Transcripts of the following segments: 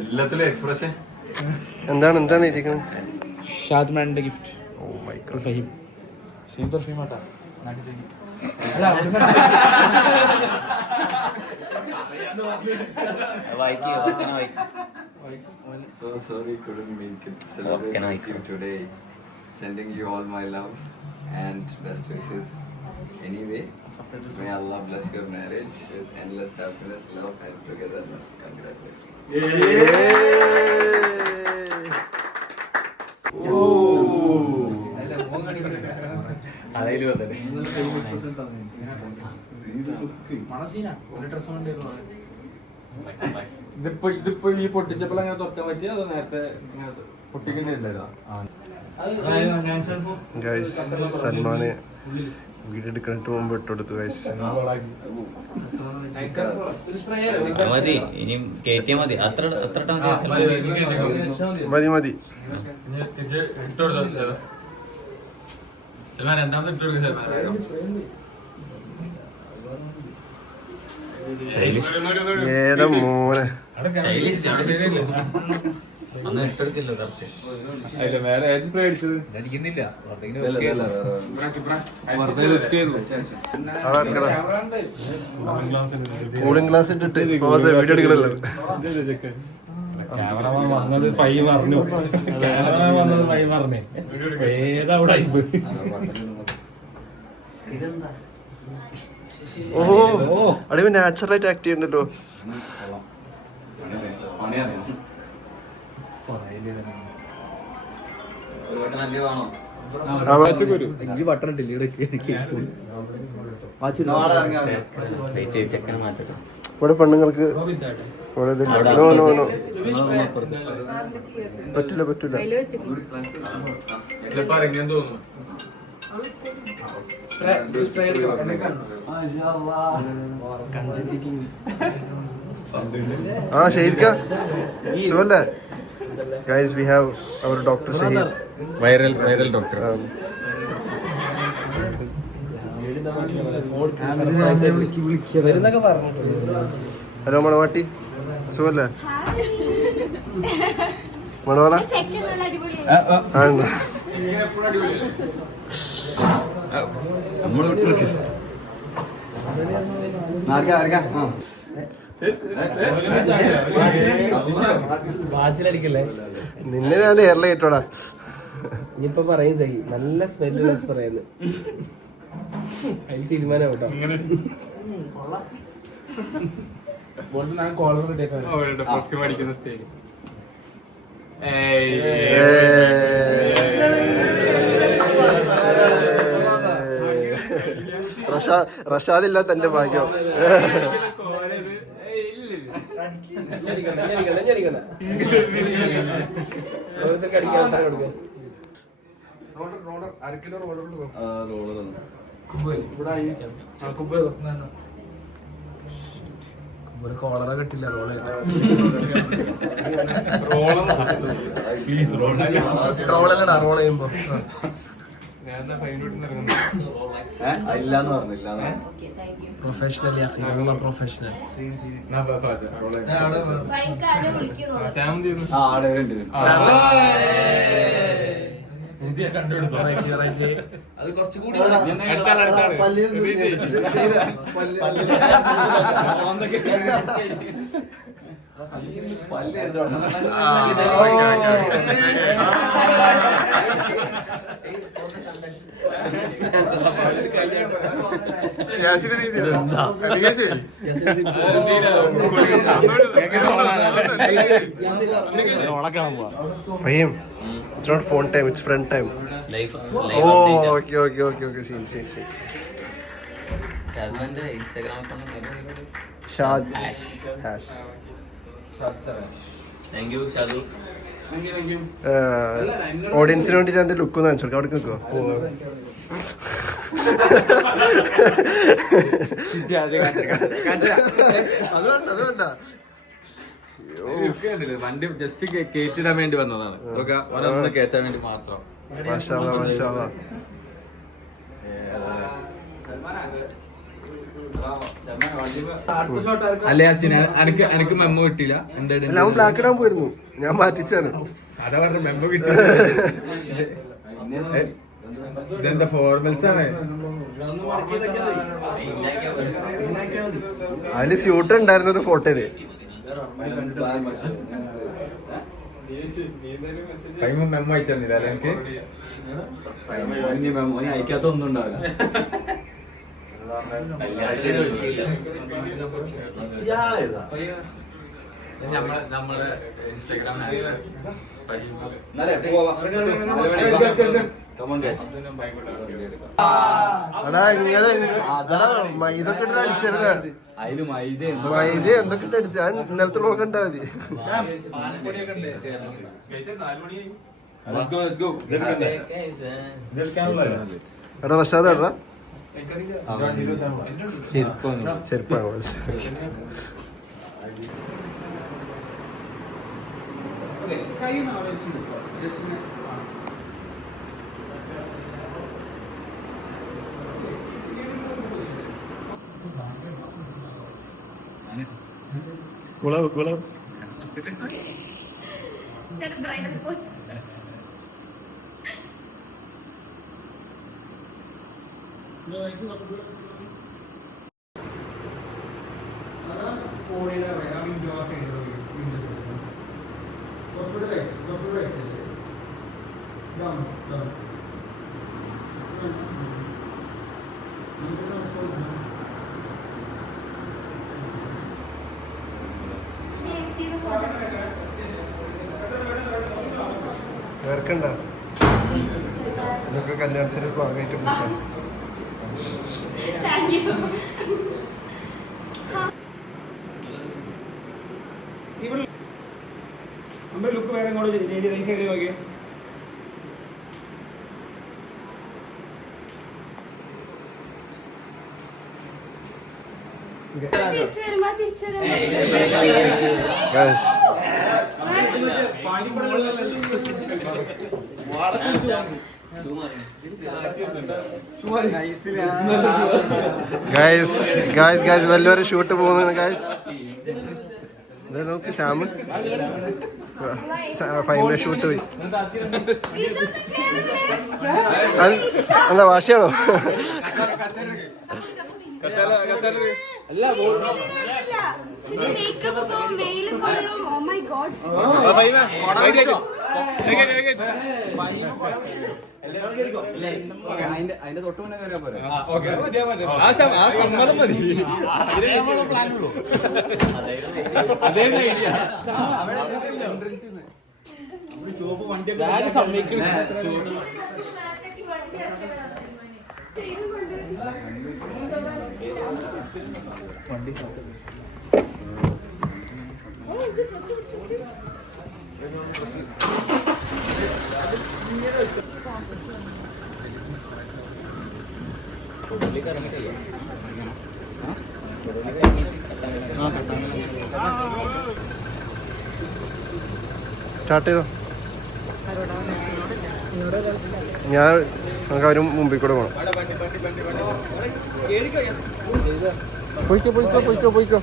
എല്ലാത്തിലും എക്സ്പ്രഷൻ എന്താണ് ഇരിക്കുന്നത്? ഷാദ്മാന്റെ gift. Oh my God. Faheem perfume ആട്ടാ. So sorry couldn't make it celebrate you today. Sending you all my love and best wishes. Anyway, may Allah bless your marriage with endless happiness, love and togetherness. Congratulations. ഇതിപ്പോ ഈ പൊട്ടിച്ചപ്പോൾ അങ്ങനെ തുറക്കാൻ പറ്റിയ അതോ നേരത്തെ പൊട്ടിക്കണ്ടായിരുന്നു? Guys സൽമാന് video എടുക്കാനായിട്ട് മുമ്പ് ഇട്ടെടുത്തു guys. മതി ഇനി കേറ്റിയാ മതി. അത്ര മതി മതി. ഏതാ മോനെ അന്ന് ഇട്ടെടുക്കില്ലോ കറക്റ്റ്. കൂളിംഗ് ഗ്ലാസ് ഇട്ടിട്ട് വീഡിയോ എടുക്കണല്ലോ. ക്യാമറമാൻ വന്നത് പൈ പറഞ്ഞു. ക്യാമറമാൻ വന്നത് പൈ പറഞ്ഞേ ഏതവിടെ ഓഹോ അടിവ് നാച്ചുറലായിട്ട് ആക്ട് ചെയ്യണ്ടല്ലോ. ഒരു വട്ടം നല്ല വേണോ? ബട്ടൺ ചെക്കനെ മാറ്റട്ടെ. ഇവിടെ പെണ്ണുങ്ങൾക്ക് നോ നോ നോ പറ്റില്ല. ആ ഷഹീദ് സുഖല്ലേ? Guys, we have our Dr. Shahid. Viral doctor. Hello മണവാട്ടി സുഖല്ലേ? മണവാള ആണോ? നിന്നെ ഞാൻ എയർലൈറ്റോടാ. ഇനിയിപ്പൊ പറയും സഹി നല്ല സ്മെല്ല് പറയുന്നത് അതിൽ തീരുമാനം കേട്ടോ. റഷാദില്ല തന്റെ ഭാഗ്യം. കോളറ കിട്ടില്ല റോളല്ലടാ റോൾ ചെയ്യുമ്പോ പ്രൊഫഷണൽ പ്രൊഫഷണൽ അത് കുറച്ചുകൂടി Fahim, it's not phone time, it's friend time. Life Oh, okay. See. ഷാദ്മാന്റെ Instagram account Shad. Hash. Thank you Shadu. ഓഡിയൻസിന് വേണ്ടിട്ട് എന്റെ ലുക്ക് ഒന്ന് കാണിച്ചു കൊടുക്കാം. അവിടെ നിൽക്കോ? അതുകൊണ്ട വണ്ടി ജസ്റ്റ് കേറ്റിടാൻ വേണ്ടി വന്നതാണ്. ഒരൊന്ന് കേറ്റാൻ വേണ്ടി മാത്രം. മാഷാ അല്ലാഹ്. അല്ലേ അസിന എനിക്ക് മെമ്മോ കിട്ടിയില്ല എന്തായാലും അല്ല അവൻ ബ്ലാക്ക് ഇടാൻ പോയിരുന്നു, ഞാൻ മാറ്റിച്ചാണ്. അതാ പറഞ്ഞ മെമ്മോ കിട്ടി. ഇതെന്താ ഫോർമൽസ് ആണ്? അതില് സ്യൂട്ട് ഉണ്ടായിരുന്നത് ഫോട്ടോയില്. കൈമ മെമ്മോ അയച്ചിരുന്നില്ല അല്ലെ എനിക്ക്? മെമ്മോ അയക്കാത്ത ഒന്നും ഉണ്ടാവില്ല. നമ്മളെ ഇൻസ്റ്റാഗ്രാം എടാ ഇങ്ങനെ എടാ മൈദൊക്കെ ഇട്ട് അടിച്ചരുത്. അതില് മൈദ മൈദ എന്തൊക്കെ ഇട്ട് അടിച്ച ഇന്നലത്തെ നോക്കി ഉണ്ടാ മതി. എടാ റഷാദ് എടാ ചെരുപ്പാണ്. കുളവ് കുളവ് bridal pose. വേർക്കണ്ട, ഇതൊക്കെ കല്യാണത്തിന് ഭാഗമായിട്ട് പോകാം. Thank you. നമ്മുടെ ലുക്ക് വേറെ ഇങ്ങോട്ട് ചെയ്ത് ഈ സൈഡിൽ നോക്കിയേ. Guys, വലിയൊരു ഷൂട്ട് പോകുന്നതാണ് ഗൈസ്. നോക്കി സാമ് ഫൈനൽ ഷൂട്ട് പോയി. എന്താ വാശിയാണോ? Oh my god. അതിന്റെ തൊട്ട് മുന്നേ കയറിയാ പോരെ? ആ സമ്മതം മതി. അതേ ഐഡിയ സ്റ്റാർട്ട് ചെയ്തോ. ഞാൻ നമുക്ക് അവരും മുമ്പിൽ കൂടെ പോകണം. പോയിക്കോ പോയിക്കോ പോയിക്കോ പോയിക്കോ.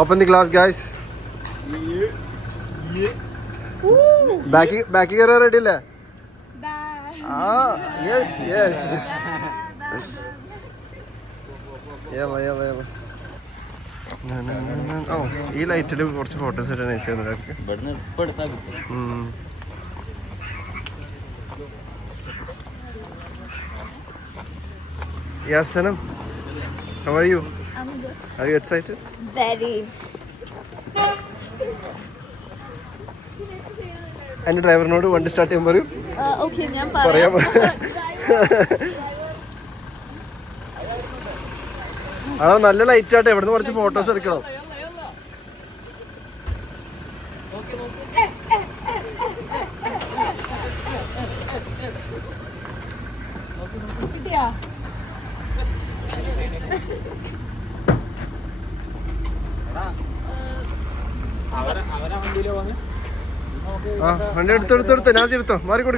Open the glass guys. ബാക്കി കയറാൻ റെഡി അല്ലേ? ആ യെസ് യെസ്. ഓ ഈ ലൈറ്റിൽ കുറച്ച് ഫോട്ടോസ് ഇടാൻ നൈസ് ആയിരുന്നു. Yes, Sanam. How are you? I'm good. Are you excited? Very. എൻ്റെ ഡ്രൈവറിനോട് വണ്ടി സ്റ്റാർട്ട് ചെയ്യാൻ പറയൂ. Okay, ഞാൻ പറയാം. ആ നല്ല ലൈറ്റ് ആട്ടെ, ഇവിടുന്ന് കുറച്ച് ഫോട്ടോസ് എടുക്കണം. അവരെ വണ്ടിയിലോ വന്ന് ആ വണ്ടി എടുത്തെടുത്തെടുത്തോ ഞാൻ എടുത്തോ മാറിക്കൊടു.